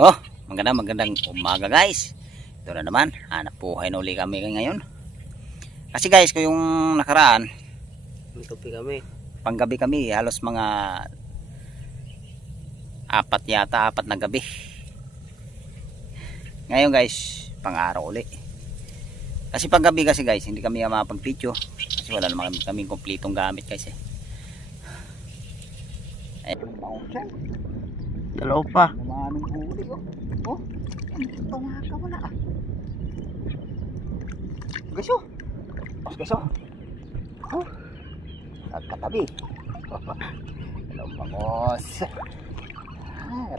Oh, magandang umaga guys. Ito na naman, hanap buhay na uli kami ngayon. Kasi guys, kung yung nakaraan, panggabi kami, halos mga apat na gabi. Ngayon guys, pang-araw uli. Kasi panggabi kasi guys, hindi kami mapag-video. Kasi wala naman kami kompletong gamit guys eh. Dalaw pa. Namanong huli oh. Oh, ito nga ka wala ah. Guys oh. Guys oh. Oh. Nagkatabi. Hello bangos.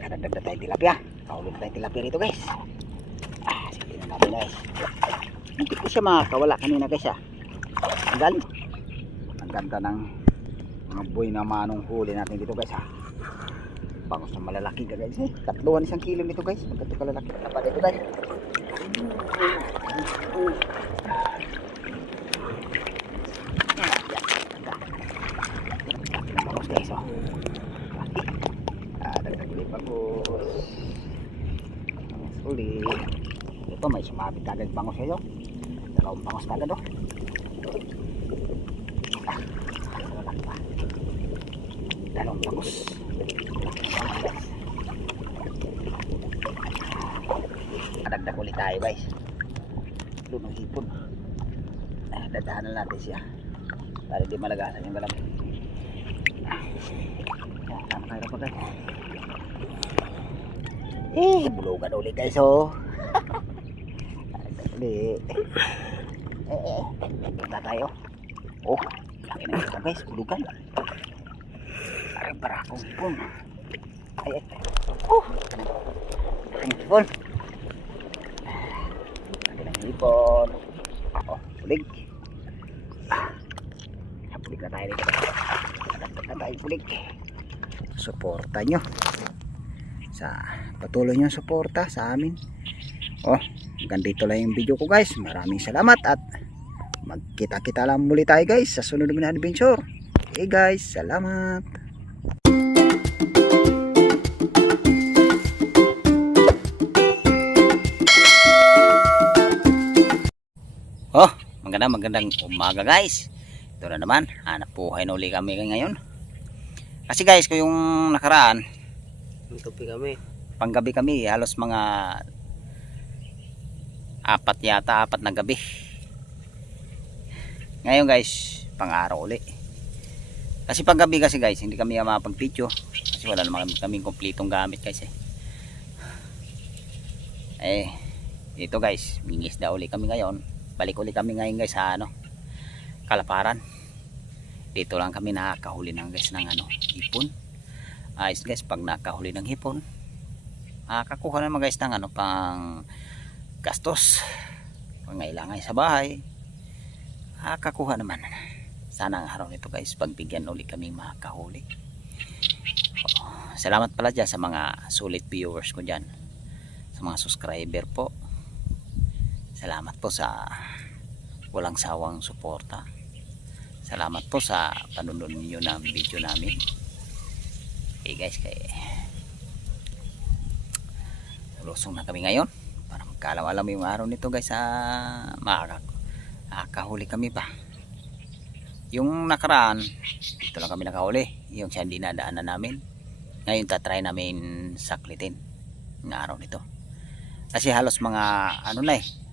Nadagdag na tayo tilapia. Kahulog tayo tilapia rito guys. Sige na natin guys. Hindi ko siya makakawala kanina guys ah. Ang galing. Ang ganda ng mga boy na manong huli natin dito guys ah. Bangos na malalaki ka guys eh. 1 kilo nito guys. Magkano kalalaki na pa dito guys. Bangos guys oh. Dagdag ulit bangos. Bangos ulit. Ito may sumabit kagad bangos kayo. 2 bangos kagad oh. Malalaki pa. 2 bangos. Nadagdag ulit tayo guys. Lunong hipon. Dadahanan natin siya para di malagasan yung galam. Tama kayo pa guys. Bulugan ulit guys oh. Nadagdag ulit. Nagkita tayo. Oh, laki na kita guys. Bulugan. Parang barakong hipon. Ay. Hipon. Hipon. Oh, pulig. Pulig na tayo dito. Nagtag na tayo pulig. Suporta nyo. Patuloy nyo suporta sa amin. Oh, hanggang dito lang yung video ko guys. Maraming salamat at magkita-kita lang muli tayo guys sa sunod na adventure. Okay guys, salamat. Oh, magandang umaga guys. Ito na naman, hanap buhay na uli kami ngayon. Kasi guys, kung yung nakaraan, panggabi kami, halos mga apat na gabi. Ngayon guys, pang-araw uli. Kasi panggabi kasi guys, hindi kami mapag-video. Kasi wala naman kaming kompletong gamit guys eh. Dito guys, mingisda uli kami ngayon. Balik ulit kami ngayon guys sa Kalaparan. Dito lang kami nakakahuli ng guys ng hipon. Ayos guys, pag nakahuli ng hipon, makakakuha naman guys ng pang gastos, pangailangan sa bahay. Makakakuha naman. Sana ang araw nito guys, pagbigyan ulit kami makakahuli. Salamat pala dyan sa mga sulit viewers ko dyan, sa mga subscriber po. Salamat po sa walang sawang suporta. Salamat po sa panunod niyo ng video namin. Okay guys, lusong na kami ngayon para magkaalam-alam yung araw nito guys. Makakahuli kami pa. Yung nakaraan, dito lang kami nakahuli. Yung siya dinadaanan namin. Ngayon tatry namin saklitin yung araw nito. Kasi halos mga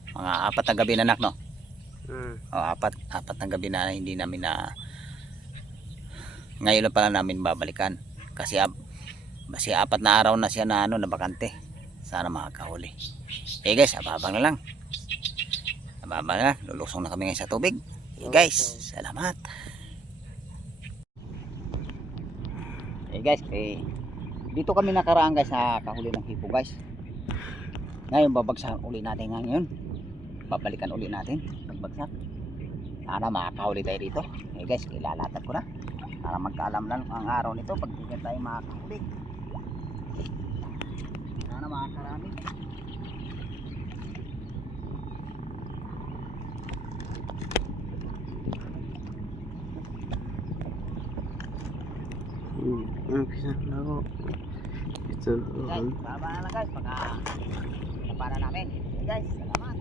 mga 4 na gabi na anak no. Apat na gabi na hindi namin na ngayon lang pala namin babalikan. Kasi 4 na araw na siya na bakante. Sana makakahuli. Okay guys, ababang na lang. Lulusong na kami ngayon sa tubig. Okay guys, salamat. Okay guys, dito kami nakaraan guys nakahuli ng hipo guys. Ngayon babagsakan uli natin ngayon. Babalikan uli natin pagbagsak. Sana makakahuli tayo dito. Okay guys, ilalatag ko na para magkaalam lang ang araw nito pag hindi tayo makakahuli. Sana makakarami. Umpisa na ako. Ito Guys, baba na lang guys. Para namin. Guys, salamat.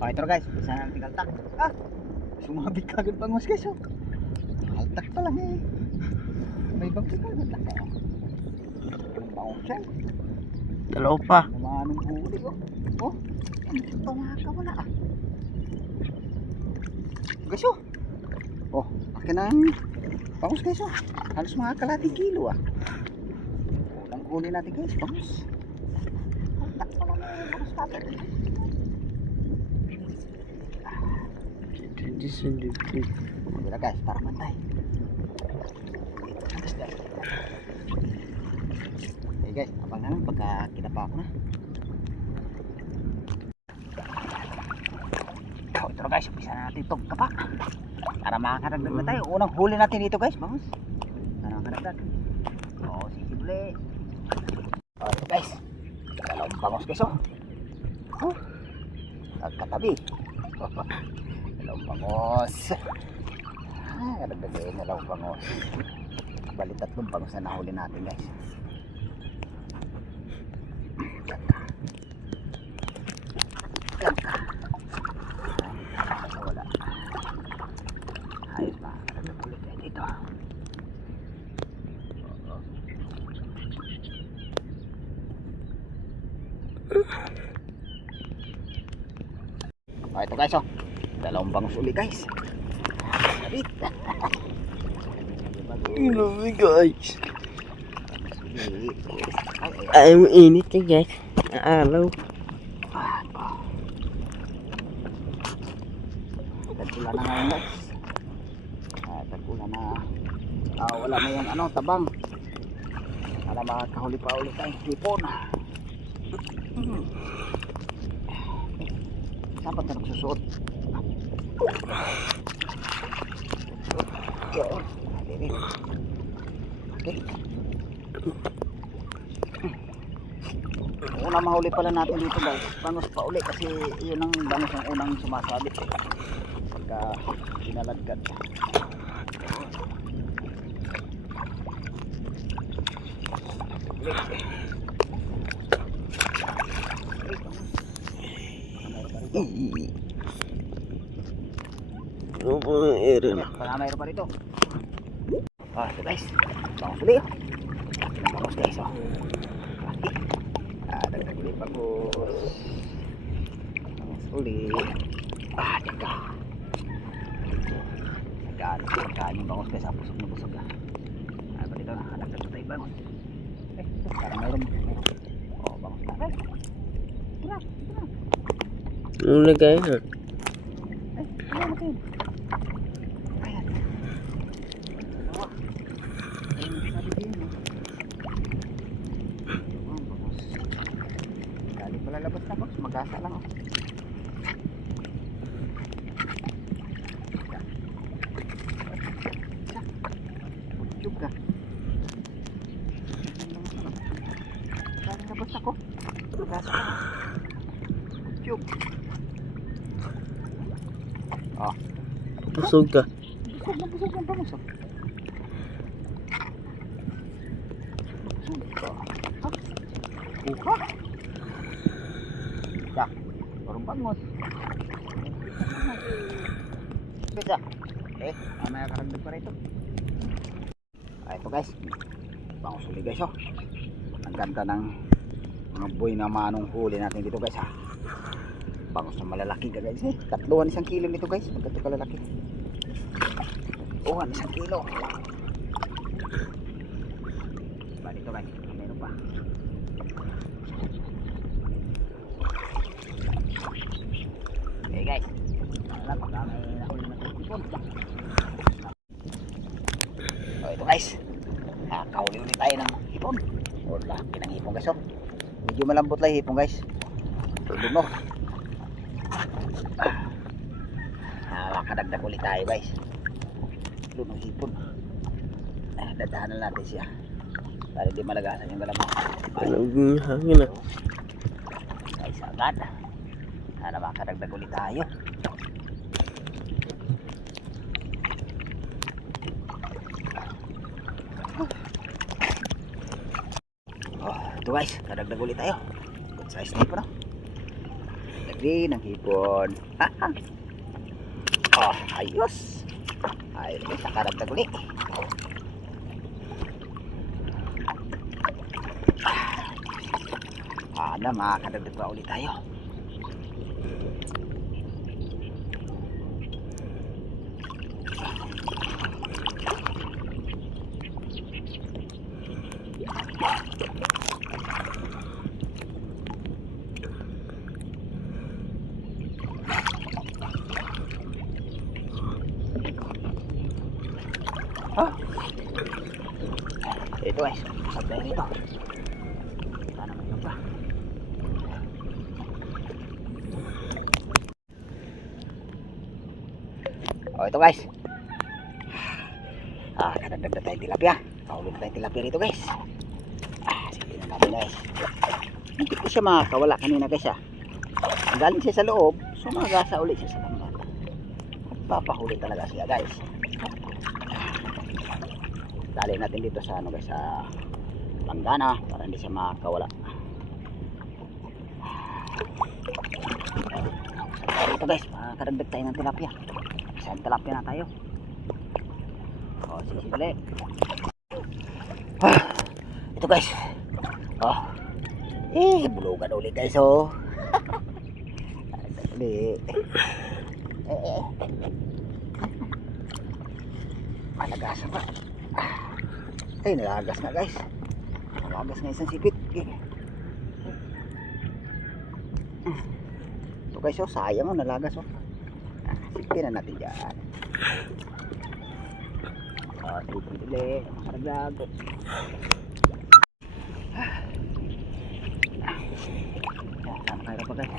Okay, ito guys. Bisa na natin kaltak. Sumabit kagad bangus guys. Kaltak pa lang eh. May bangkit kagad lang kayo. Bangus siya. Dalaw pa. Namanong huli ko. Ito makakawala guys akin ang bangus guys halos mga kalating kilo unang huli natin guys bangus kaltak pa lang eh bangus kagad Bila guys, tara mantay. Okay guys, abang na lang pagka kinapa ko na. Ito guys, umpisa na natin itong kapa. Para makakadagdag na tayo. Unang huli natin dito guys, bangus. Para makakadagdag. Sisibli. Ito guys, dalawang bangus guys Nagkatabi. Dalawang bangus. Kadagdagan na dalawang bangus. Bali tatlong bangus na nahuli natin guys. Wala. Ayos ba? Kadagdag ulit tayo dito. Ito guys dalawang bangus uli guys. Grabe guys. Ay, mainit ka guys. Araw. Tagpulan na ngayon guys. Tagpulan na. Wala na yung tabang. Para makakahuli pa ulit tayong hipon. Dapat na nagsusuot. Okay. Unang mahuli pala natin dito guys. Bangus pa uli kasi yun ang bangus ang unang sumasabit. Pagka pinaladkad. Ano po ang area na? Mayroon pa rito. Ito guys. Bangus uli. Bangus guys dagdag ulit bangus. Bangus uli. Teka. Nagkaan yung bangus guys. Pusog na pusog na. Pa dito na. Dagdag na tayo bangus. Parang mayroon. Bangus na guys. Ito na. Ano na kayo na? Ano natin? Ayan. Dali pala labas na box. Magasa lang Tiyog ka. Dali labas ako. Magasa lang Tiyog. Pusog ka. Busog ng bangus Buka. Parang bangus. Bisa. Mamaya karagdag pa rito. Ito guys. Bangus ulit guys Ang ganda ng mga buhay na manong huli natin dito guys Bangus na malalaki ka guys Tatluhan 1 kilo nito guys. Magkano kalalaki. 1 kilo. Dito guys. Meron pa. Okay guys. Wala pa kami nahuli na ipon. Ito guys. Nakahuli ulit tayo ng ipon. Laki ng ipon guys Medyo malambot lang ipon guys. Luno. Makadagdag ulit tayo guys. Lunong hipon. Dadahanan natin siya para di malagasan yung galamang. Anong hangin na? Guys agad. Sana makadagdag ulit tayo. ito guys, kadagdag ulit tayo. Good size na hipon, no? Lagi ng hipon. Oh, ayos. Ayos guys, nakadagdag ulit. Makakadagdag pa ulit tayo. Ito guys, sabay nito. Kita naman yung pa. Oh, ito guys. Kadagdag na tayong tilapia. Kahulog tayong tilapia rito guys. Sige na natin guys. Hindi ko siya makakawala kanina guys galing siya sa loob, sumagasa ulit siya sa lambat. Papahuli talaga siya guys. Dali natin dito sa ano guys, sa langgana para hindi siya makakawala. Ito guys, makakadagdag tayo ng tilapia. Isang tilapia na tayo. Sige. Ito guys. Bulugan ulit guys Dali. Malagasan pa. Nalagas na guys. Nalagas na isang sipit. Ito guys sayang nalagas Sipin na natin dyan. Sipin ulit. Makaraglag. Sama kayo pa guys.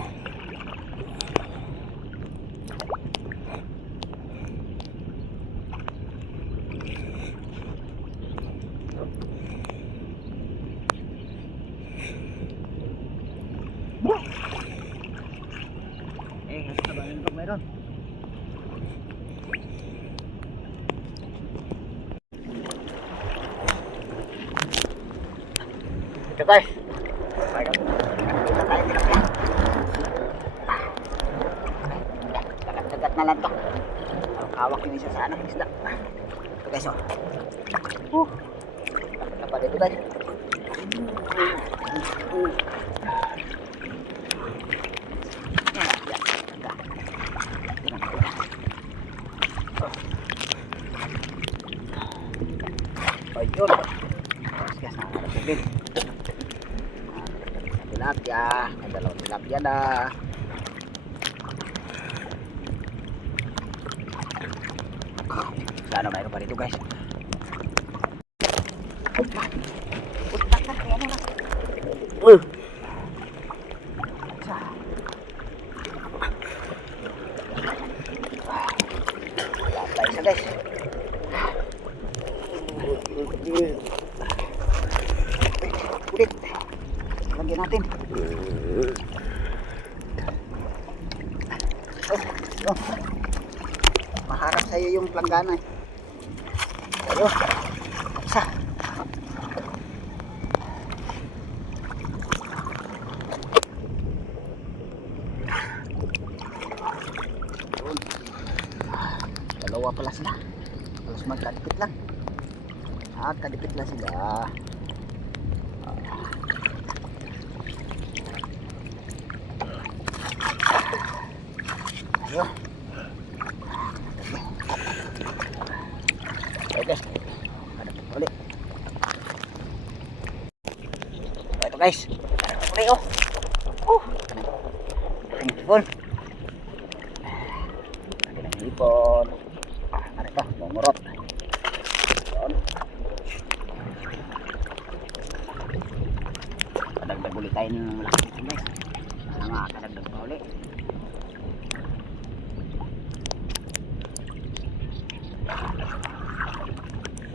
Sabanin pag mayroon. Ito guys. Dagat na lang to. Hawak yung isa sa isda. Ito guys Dapat dito guys. Ayun. Gas na natin. Tilapia, dalawang tilapia na. Sana mayroon pa rito guys. Isa guys. Ulit. Lagyan natin. Maharap sa'yo yung planggana. Ayo. Isa. Dalawa pala sila. Halos magkadikit lang. Kadikit lang sila. Ayo. Okay. Kadikit ulit. Ito guys. Ulit ang hipon. Ang hipon. Ano ito? Mungurot. Kadagdag ulit tayo ng malaki ito guys. Sana makakadagdag pa ulit.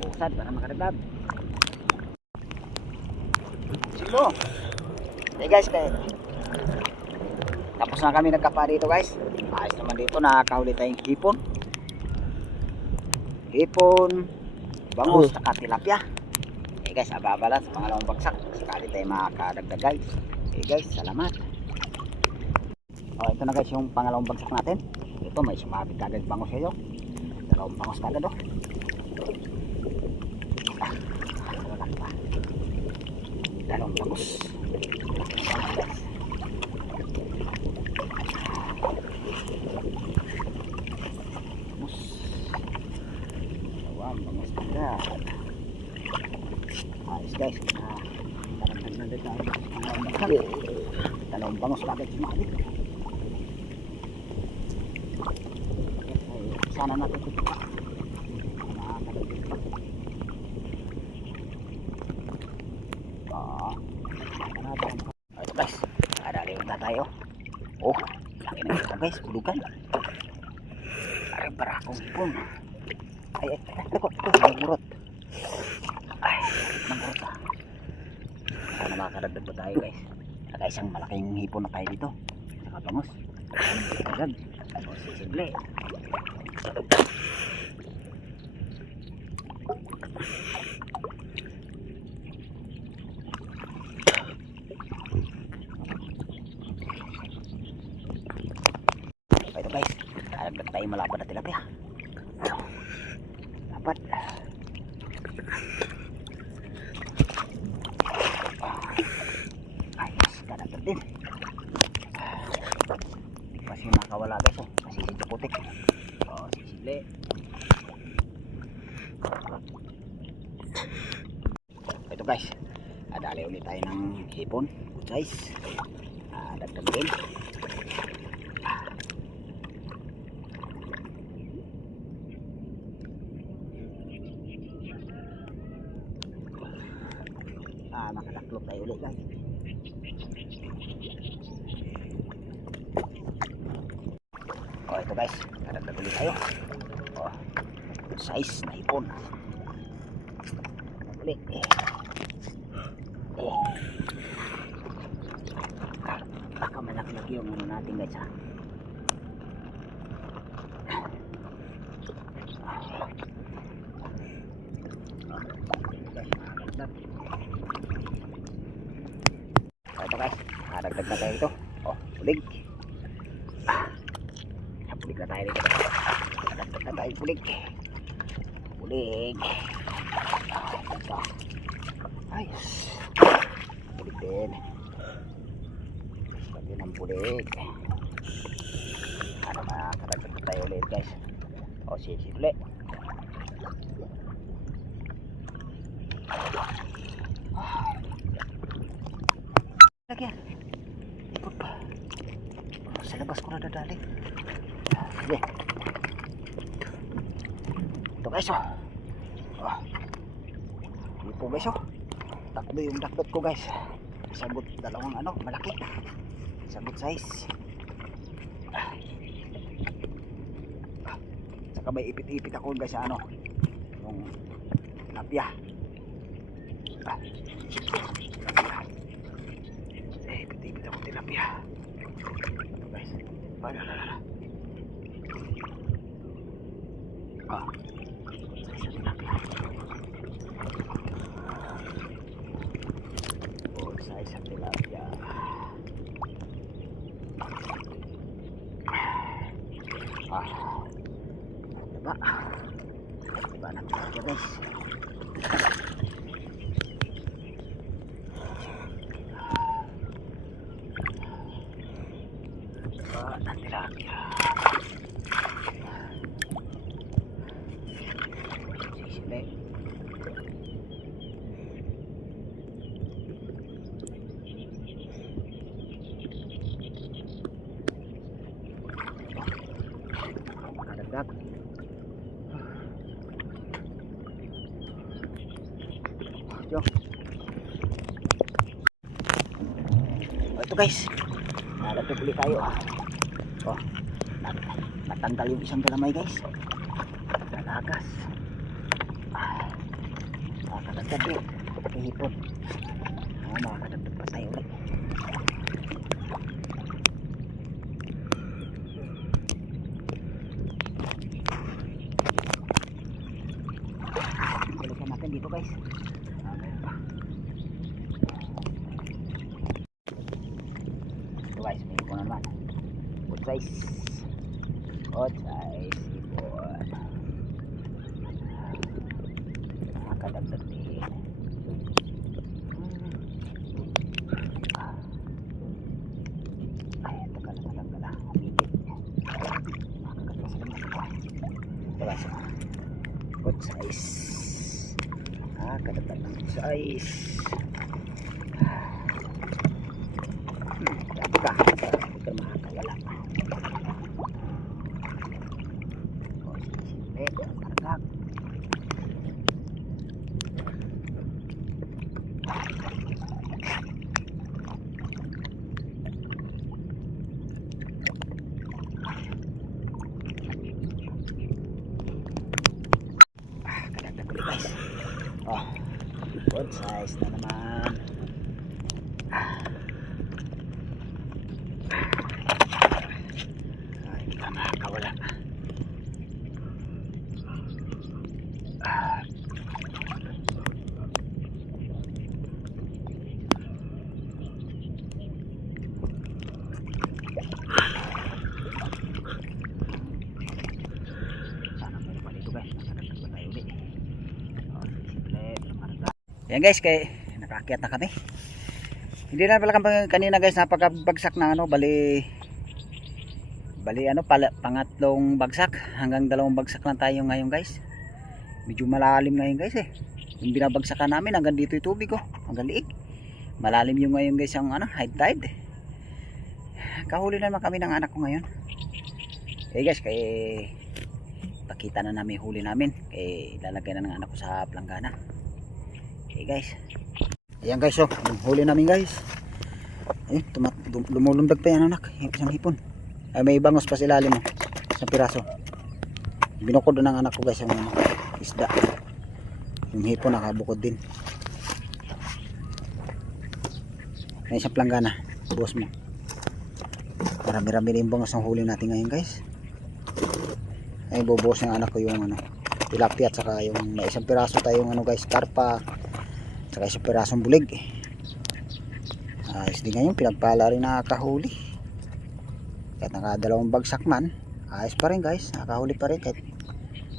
Usad para makadagdag. Silo. Hey guys, tapos na kami nagkapa dito guys. Ayos naman dito, nakakahuli tayong hipon, bangus, saka tilapia. Hey guys, ababala sa pangalawang bagsak. Sakali tayo makakadagdag guys. Okay guys, salamat. Ito na guys yung pangalawang bagsak natin. Ito may sumabit kagad bangos sa'yo. Dalawang bangos kagad oh. Wala pa. Dalawang bangos. Dalawang bangos kagad. Ayos guys. Tarantag na dito tayo. Dalawang bangos kagad sumabit. Sana natin ito. Ito guys, adaliw na tayo. Oh, laki na ito guys, bulugan. Aray para akong hipon. Ay, takot, nagmurot. Ay, nagmurot ah. Sana makakadagdag pa tayo guys. Naka isang malaking hipon na tayo dito. Saka bangos. Agad. Ano, sisimple. Ito guys, nagdag tayo malapad na tilapia. Lapad. Ayos, kadagdag din. Kasi nakawala guys oh, kasi si putik. Oh, sisili. Ito guys, adali ulit tayo ng hipon, good size. Dagdag din. Makataklop tayo ulit guys. Oh, ito guys, dagdag ulit tayo. Oh, size na hipon. Ulit. Baka malaki-laki yung ano natin guys ha. Ito guys, dagdag na tayo ito. Oh, pulig. Pulig na tayo dito. Dagdag na tayo pulig. Pulig. Ito. Ayos. Pulig din. Sabi ng pulig. Ano makakadagdag na tayo ulit guys. O sisimple. Lagyan. Ikot pa. Sa labas ko na dadali. Sige. Ito guys oh. Ito guys oh. Takbo yung dakdot ko guys. Sagot dalawang ano, malaki. Sagot size. Saka may ipit-ipit ako guys sa ano. Yung lapya. Ipit-ipit ako tilapia. Ito guys. Sa tilapia. Size sa tilapia. Diba? Diba ng tilapia guys. Ng tilapia. Sisili. Makadagdag. Yo. Ito guys, nadagdag ulit tayo. Oh, natanggal yung isang galamay guys. Nalagas. Makakadagdag yun. Ihipon. Makakadagdag pa tayo ulit. Balikan natin dito guys. Ito guys, may ipon na naman. Good size. Good size. Ipon. Nakakadagdag din. Ay, tagal na talaga na. Humigit. Nakakadagdag sa naman. Ito guys. Good size. Nakakadagdag ng size. Grabe ka. Huwag ka makakawala. O, simple. Karagag. Kadagdag ulit guys. Oh, good size na naman. Ay, hindi ka makakawala. Yan guys, kay nakaakyat na kami. Hindi na pala kami kanina guys, napakabagsak na ano, bali ano, pangatlong bagsak, hanggang 2 bagsak lang tayo ngayon guys. Medyo malalim ngayon guys eh. Yung binabagsakan namin hanggang dito yung tubig oh, hanggang liig. Malalim yung ngayon guys ang ano, high tide. Kahuli naman kami ng anak ko ngayon. Eh guys, kay pakita na namin huli namin, kay lalagay na ng anak ko sa planggana. Okay guys, ayan guys, oh, yung huli namin guys. Eh, lumulundag pa yan anak, yung isang hipon. Ay, may bangos pa sa ilalim mo, isang piraso. Binukod na ng anak ko guys yung ano, isda. Yung hipon nakabukod din. May isang planggana, buhos mo. Marami-rami rin bangos ang huli natin ngayon guys. Ay, bubuhos ng anak ko yung ano, tilapia at saka yung may isang piraso tayong ano guys, karpa. Saka isang pirasong bulig. Ayos din ngayon, pinagpala rin nakakahuli. Kahit nakadalawang bagsak man, ayos pa rin guys, nakakahuli pa rin. Kahit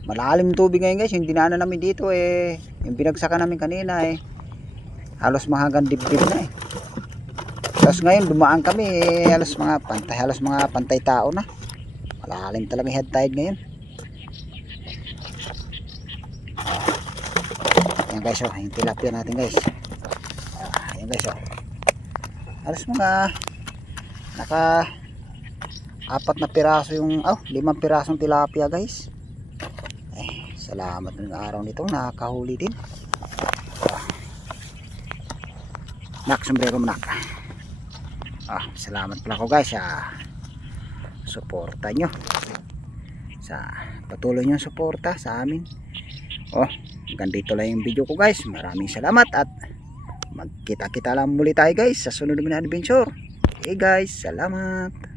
malalim tubig ngayon guys, yung dinaanan namin dito eh, yung binagsakan namin kanina eh, halos mahagang dibdib na eh. Tapos ngayon dumaan kami eh, halos mga pantay tao na. Malalim talaga head tide ngayon. Ayan guys, oh, yung tilapia natin guys. Ayan guys, oh. Halos mga naka 4 na piraso yung 5 pirasong tilapia guys. Eh, salamat ng araw nito, nakakahuli din. Nak, sombrero mo nak. Salamat pala ko guys sa suporta nyo, sa patuloy nyo suporta sa amin. Hanggang dito lang yung video ko guys. Maraming salamat at magkita-kita lang muli tayo guys sa sunod na adventure. Okay guys, salamat.